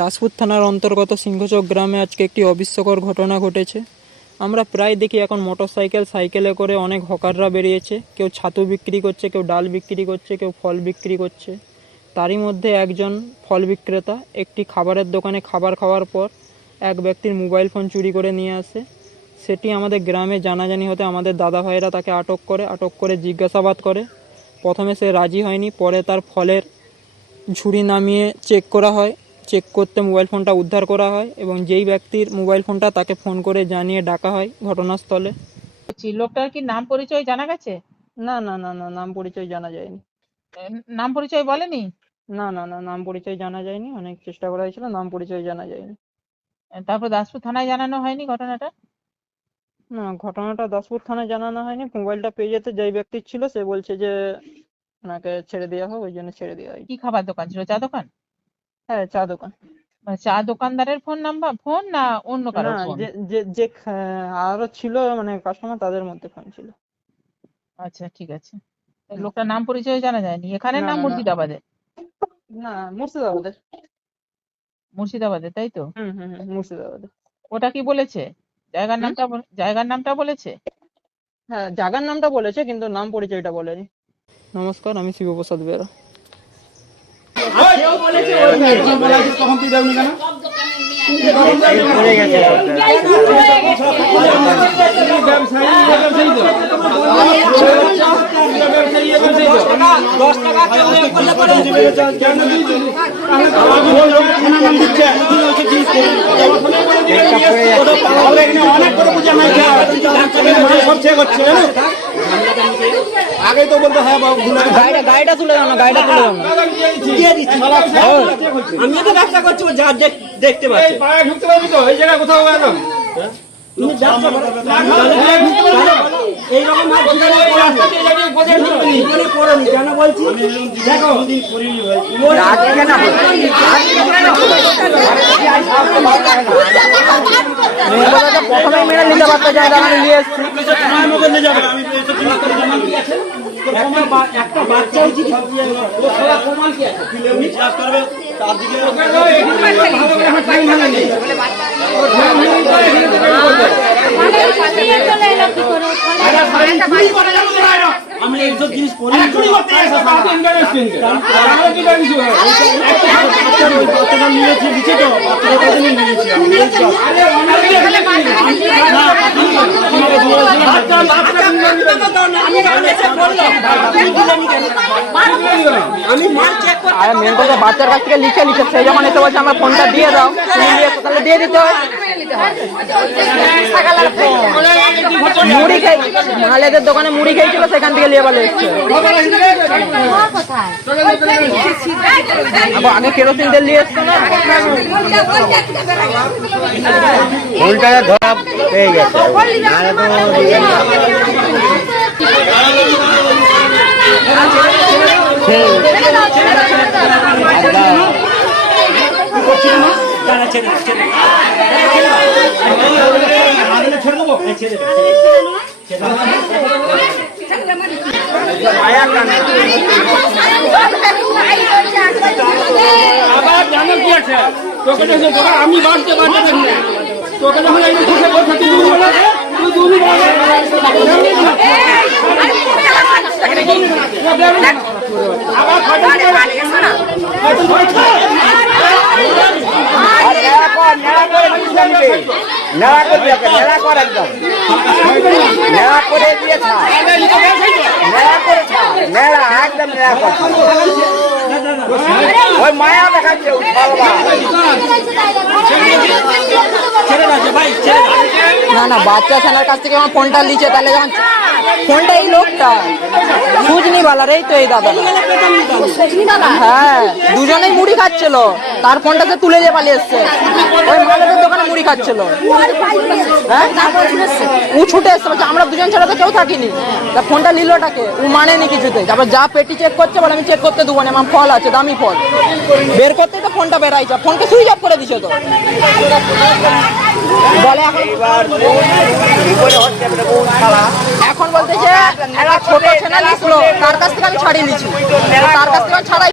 দাসপুর থানার অন্তর্গত সিংহচক গ্রামে আজকে একটি অবিস্ময়কর ঘটনা ঘটেছে। আমরা প্রায় দেখি এখন মোটরসাইকেল সাইকেলে করে অনেক হকাররা বেরিয়েছে। কেউ ছাতু বিক্রি করছে, কেউ ডাল বিক্রি করছে, কেউ ফল বিক্রি করছে। তারই মধ্যে একজন ফল বিক্রেতা একটি খাবারের দোকানে খাবার খাওয়ার পর এক ব্যক্তির মোবাইল ফোন চুরি করে নিয়ে আসে। সেটি আমাদের গ্রামে জানাজানি হতে আমাদের দাদা ভাইরা তাকে আটক করে জিজ্ঞাসাবাদ করে। প্রথমে সে রাজি হয়নি, পরে তার ফলের ঝুড়ি নামিয়ে চেক করা হয়। চেক করতে মোবাইল ফোনটা উদ্ধার করা হয় এবং যেই ব্যক্তির মোবাইল ফোনটা তাকে ফোন করে জানিয়ে ডাকা হয় ঘটনাস্থলে। লোকটার কি নাম পরিচয় জানা গেছে? না না না না, নাম পরিচয় জানা যায়নি। নাম পরিচয় বলেনি? না না না, নাম পরিচয় জানা যায়নি। অনেক চেষ্টা করা হয়েছিল, নাম পরিচয় জানা যায়নি। তারপর দাসপুর থানায় জানানো হয়নি ঘটনাটা? না, ঘটনাটা দাসপুর থানায় জানানো হয়নি। মোবাইলটা পেয়ে যেতে যেই ব্যক্তি ছিল সে বলছে যে ওনাকে ছেড়ে দেওয়া হোক, ওই জন্য ছেড়ে দেওয়া হয়। কি খাবার দোকান ছিল? চা দোকান? হ্যাঁ, চা দোকান। মানে চা দোকানদারের ফোন না অন্য কারো না, ফোন? যে আরো ছিল মানে কাস্টমার, তাদের মধ্যে ফোন ছিল। আচ্ছা, ঠিক আছে। লোকটার নাম পরিচয় জানা যায়নি? এখানের নাম মুর্শিদাবাদে? না, মুর্শিদাবাদের। মুর্শিদাবাদে, তাই তো? মুর্শিদাবাদে। ওটা কি বলেছে? জায়গার নামটা বলেছে? হ্যাঁ, জায়গার নামটা বলেছে কিন্তু নাম পরিচয়টা বলেনি। নমস্কার, আমি শিবপ্রসাদ বেরা। আগে তো বলতে হ্যাঁ বাবু, গাড়িটা তুলে দাও না, গাড়িটা তুলে দাও না। আমি তো ব্যবসা করছি, যা দেখতে পাচ্ছি ঢুকতে পারবি তো এই জায়গায় কোথাও একদম এইরকম কেন বলছি দেখো প্রথমে মেরে নিতে পারতে চাই, আমি নিয়ে এসছি। একটা বাচ্চা প্রমাণ কি আছে? আমি এইসব জিনিস করি নিয়েছি দিচ্ছে তো মেন কথা বাচ্চার কাছ থেকে লিখে সেই যখন এসে বলছে আমার ফোনটা দিয়ে দাও, তাহলে দিয়ে দিতে হয়। মুড়ি খাই মালেদের দোকানে মুড়ি খেয়েছিল, সেখান থেকে নিয়ে বলে এসছে। আগে কেরোসিন তেল নিয়ে এসছো না? ফোনটা ধরা পেয়ে গেছে। আবার জানো কি আছে তোকে আমি বাড়তে তোকে যখন মায়া দেখাচ্ছে না না, বাচ্চা ছেলের কাছ থেকে আমার ফোনটা লিচে, তাহলে যখন ফোনটা এই লোকটা সুজনি বালার, এই তো এই দাদা। হ্যাঁ, দুজনেই মুড়ি খাচ্ছিল, তার ফোনটাকে তুলে দিয়ে পালিয়ে এসছে। ওই মালের দোকানে মুড়ি খাচ্ছিল, হ্যাঁ ও ছুটে এসছে, বলছে আমরা দুজন ছাড়া তো কেউ থাকিনি। তা ফোনটা নিলটাকে ও মানেনি কিছুতে। তারপর যা পেটি চেক করছে, বলে আমি চেক করতে দেবো না, আমার ফল আছে, দামি ফল। বের করতে তো ফোনটা বেরাইছে, ফোনকে সুইচ অফ করে দিছে তো। বলে এখন বলতেছে একটা ছোট ছেলে নিছিল, তার কাছ থেকে আমি ছাড়িয়ে নিয়েছি, তার কাছ থেকে আমি ছাড়াই